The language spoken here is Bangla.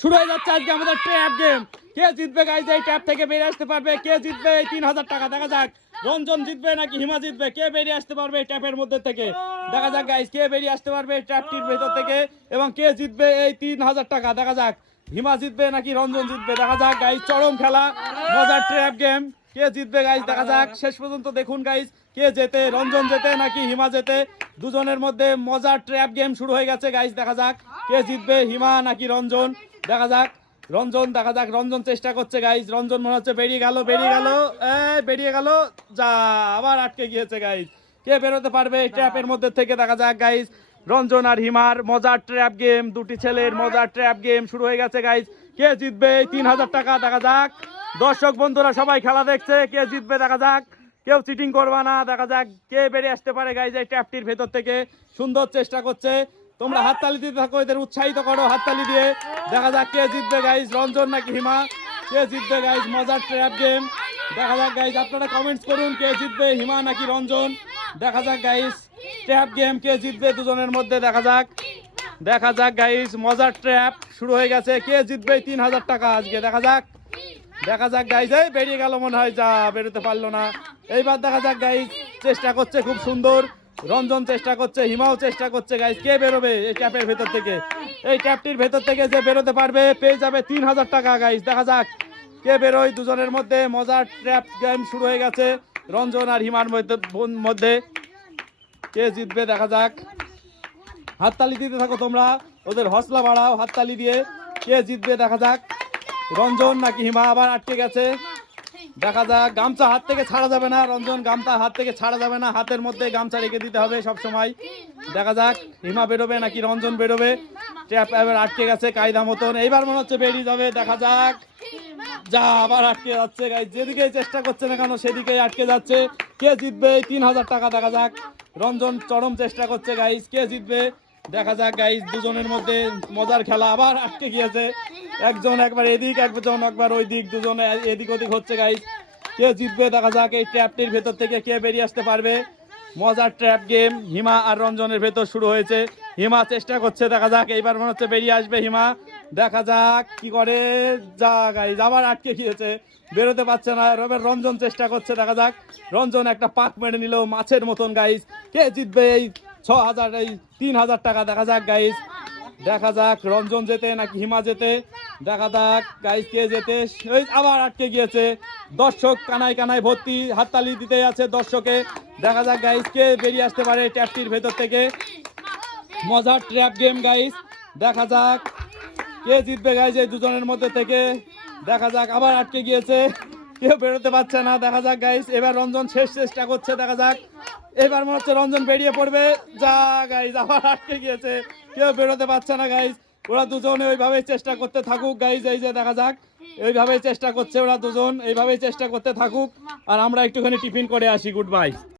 শুরু হয়ে যাচ্ছে আজকে আমাদের ট্র্যাপ গেম কে জিতবে গাইজ এই ট্র্যাপ থেকে বেরিয়ে আসতে পারবে? কে জিতবে? এই তিন হাজার টাকা, দেখা যাক। রঞ্জন জিতবে নাকি হিমা জিতবে? কে বেরিয়ে আসতে পারবে এই ট্র্যাপের মধ্যে থেকে? দেখা যাক গাইজ কে বেরিয়ে আসতে পারবে এই ট্র্যাপটির ভেতর থেকে এবং কে জিতবে এই তিন হাজার টাকা? দেখা যাক, হিমা জিতবে নাকি রঞ্জন জিতবে? দেখা যাক গাইজ চরম খেলা, মজার ট্র্যাপ গেম কে জিতবে গাইজ দেখা যাক। শেষ পর্যন্ত দেখুন গাইজ কে জেতে, রঞ্জন জেতে নাকি হিমা জেতে? দুজনের মধ্যে মজার ট্র্যাপ গেম শুরু হয়ে গেছে গাইজ দেখা যাক, কে জিতবে, হিমা নাকি রঞ্জন? দেখা যাক। রঞ্জন, দেখা যাক। রঞ্জন চেষ্টা করছে গাইজ রঞ্জন মনে হচ্ছে বেরিয়ে গেল বেরিয়ে গেল। বেরিয়ে গেল। যা, আবার আটকে গিয়েছে গাইজ কে বেরোতে পারবে ট্র্যাপের মধ্যে থেকে? দেখা যাক গাইজ রঞ্জন আর হিমার মজার ট্র্যাপ গেম দুটি ছেলের মজার ট্র্যাপ গেম শুরু হয়ে গেছে গাইজ কে জিতবে? তিন হাজার টাকা, দেখা যাক। দর্শক, বন্ধুরা, সবাই খেলা দেখছে। কে জিতবে, দেখা যাক। কেউ চিটিং করবা না। দেখা যাক কে বেরিয়ে আসতে পারে গাইজ এই ট্র্যাপটির ভেতর থেকে। সুন্দর চেষ্টা করছে। তোমরা হাততালি দিতে থাকো, এদের উৎসাহিত করো হাততালি দিয়ে। দেখা যাক কে জিতবে গাইজ রঞ্জন নাকি হিমা? কে জিতবে গাইজ মজার ট্র্যাপ গেম দেখা যাক গাইজ আপনারা কমেন্টস করুন কে জিতবে, হিমা নাকি রঞ্জন? দেখা যাক গাইজ ট্র্যাপ গেম কে জিতবে দুজনের মধ্যে, দেখা যাক। দেখা যাক গাইজ মজার ট্র্যাপ শুরু হয়ে গেছে। কে জিতবে, তিন হাজার টাকা আজকে, দেখা যাক। দেখা যাক গাইজ এই বেরিয়ে গেল মনে হয়, যা বেরোতে পারল না। এইবার দেখা যাক গাইজ চেষ্টা করছে খুব সুন্দর। রঞ্জন চেষ্টা করছে, হিমাও চেষ্টা করছে গাইজ কে বেরোবে এই ট্যাপের ভেতর থেকে? এই ট্যাপটির ভেতর থেকে যে বেরোতে পারবে, পেয়ে যাবে তিন হাজার টাকা গাইজ দেখা যাক কে বেরোয়। দুজনের মধ্যে মজার ট্র্যাপ গেম শুরু হয়ে গেছে, রঞ্জন আর হিমার মধ্যে মধ্যে। কে জিতবে দেখা যাক। হাততালি দিতে থাকো তোমরা, ওদের হসলা বাড়াও হাততালি দিয়ে। কে জিতবে দেখা যাক। রঞ্জন নাকি হিমা আবার আটকে গেছে। দেখা যাক, গামছা হাত থেকে ছাড়া যাবে না, রঞ্জন, গামছা হাত থেকে ছাড়া যাবে না, হাতের মধ্যে গামছা রেখে দিতে হবে সব সময়। দেখা যাক, হিমা বেরোবে নাকি রঞ্জন বেরোবে। ট্যাপ এবার আটকে গেছে কায়দা মতন। এইবার মনে হচ্ছে বেরিয়ে যাবে, দেখা যাক। যা আবার আটকে যাচ্ছে গাইজ যেদিকেই চেষ্টা করছে না কেন সেদিকেই আটকে যাচ্ছে। কে জিতবে? তিন হাজার টাকা, দেখা যাক। রঞ্জন চরম চেষ্টা করছে গাইজ কে জিতবে? দেখা যাক গাইজ দুজনের মধ্যে মজার খেলা আবার আটকে গিয়েছে। একজন একবার এদিক, একজন একবার ওই দিক দুজন এদিক ওদিক হচ্ছে গাইজ কে জিতবে, দেখা যাক এই ট্র্যাপটির ভেতর থেকে কে বেরিয়ে আসতে পারবে। মজার ট্র্যাপ গেম হিমা আর রঞ্জনের ভেতর শুরু হয়েছে। হিমা চেষ্টা করছে, দেখা যাক, এইবার মনে হচ্ছে বেরিয়ে আসবে হিমা। দেখা যাক কি করে, যা গাইজ আবার আটকে গিয়েছে। বেরোতে পারছে না, এবার রঞ্জন চেষ্টা করছে, দেখা যাক। রঞ্জন একটা পাক মেরে নিল, মাছের মতন গাইজ কে জিতবে এই ছ হাজার এই তিন হাজার টাকা দেখা যাক গাইজ দেখা যাক, রঞ্জন যেতে নাকি হিমা যেতে? দেখা যাক গাইজ কে যেতে? ওই আবার আটকে গিয়েছে। দর্শক কানায় কানায় ভর্তি, হাততালি দিতে আছে দর্শকে। দেখা যাক গাইজ কে বেরিয়ে আসতে পারে ট্যাপটির ভেতর থেকে। মজার ট্র্যাপ গেম গাইজ দেখা যাক, কে জিতবে গাইজ এই দুজনের মধ্যে থেকে। দেখা যাক, আবার আটকে গিয়েছে। কেউ বেরোতে পারছে না। দেখা যাক গাইজ এবার রঞ্জন শেষ চেষ্টা করছে। দেখা যাক এবার মনে হচ্ছে রঞ্জন বেরিয়ে পড়বে। যা গাইজ আবার আটকে গিয়েছে। কেউ বেরোতে পারছে না গাইজ ওরা দুজনে ওইভাবেই চেষ্টা করতে থাকুক গাইজ এই যে দেখা যাক। এইভাবেই চেষ্টা করছে ওরা দুজন, এইভাবেই চেষ্টা করতে থাকুক। আর আমরা একটুখানি টিফিন করে আসি গুড বাই